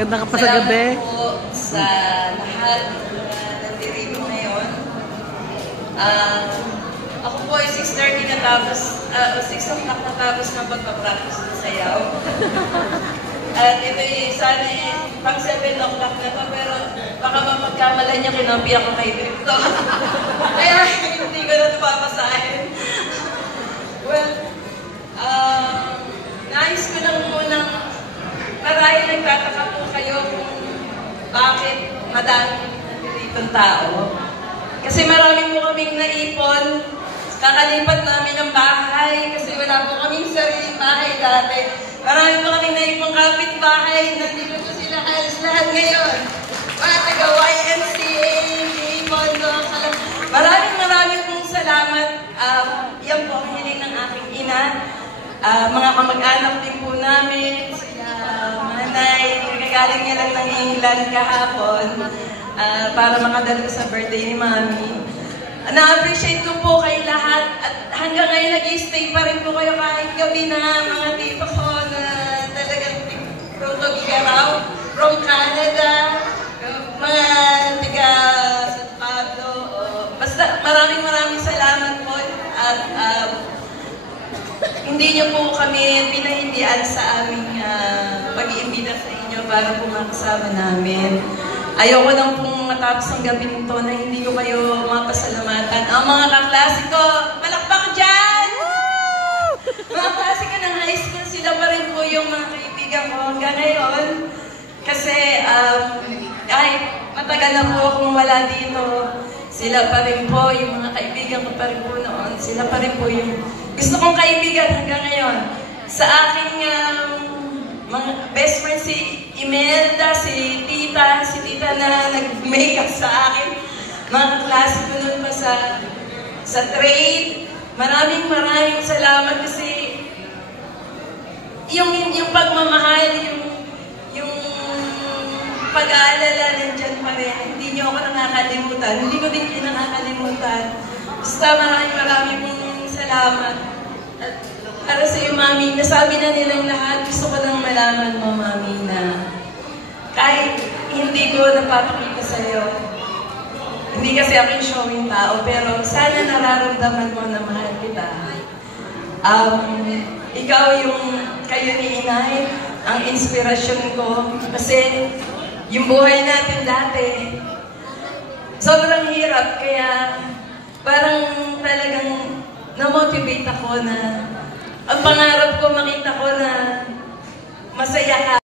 Ganda ka pa sa gabi. Salamat po sa lahat na nandirito ngayon. Ako po ay 6:30 natapos, 6 o'clock natapos ng pagpapractice ng sayaw. At ito yung sana pang 7 o'clock na to, pero baka mapagkamalan niya kinampi ako kay Victor. Kaya hindi ko na ito papasahin. Well, nais ko lang munang marahil nagtataka po kayo kung bakit madaming nanditong tao. Kasi marami po kaming naipon. Kakalipat namin ng bahay kasi wala po kaming sariling bahay dati. Marami po kaming naipong kapitbahay. Nandito po sila halos lahat ngayon. Mga taga-YMCA, Pondo, maraming pong salamat. Yan po ang hiling ng aking ina. Mga kamag-anak din po namin. Manay, kagagaling niya lang ng England kahapon para makadalo sa birthday ni Mami. Na-appreciate ko po kayo lahat at hanggang ngayon nag-i-stay pa rin po kayo kahit gabi na mga tito ko na talagang Rotogigaraw from Canada, mga taga San Pablo. Basta maraming salamat po at hindi niyo po kami pinahindian sa aming pag-iimbita sa inyo para po makasama namin. Ayoko lang pong matapos ang gabi nito na hindi ko kayo mapasalamatan. Ang mga kaklase ko, palakpak dyan! Mga klase ko ng high school, sila pa rin po yung mga kaibigan ko hanggang ngayon. Kasi kahit matagal na po akong wala dito, sila pa rin po, yung mga kaibigan ko pa rin po noon, sila pa rin po yung gusto kong kaibigan hanggang ngayon. Sa aking mga best friend si Imelda, si Tita na nag-makeup sa akin. Mga klase ko nun pa sa trade. Maraming salamat kasi yung pagmamahal, yung pag-aalala nandyan pa rin. Hindi niyo ako nakakalimutan. Hindi ko din kayo nakakalimutan. Basta maraming salamat. At para sa iyo, Mami, nasabi na nilang lahat. Gusto ko lang malaman mo, Mami, na kahit hindi ko napapakita sa iyo, hindi kasi ako yung showing tao, pero sana nararamdaman mo na mahal kita. Ikaw kayo ni Inay, ang inspirasyon ko. Kasi yung buhay natin dati, sobrang hirap. Kaya parang talagang na-motivate ako na ang pangarap ko makita ko na masaya ka.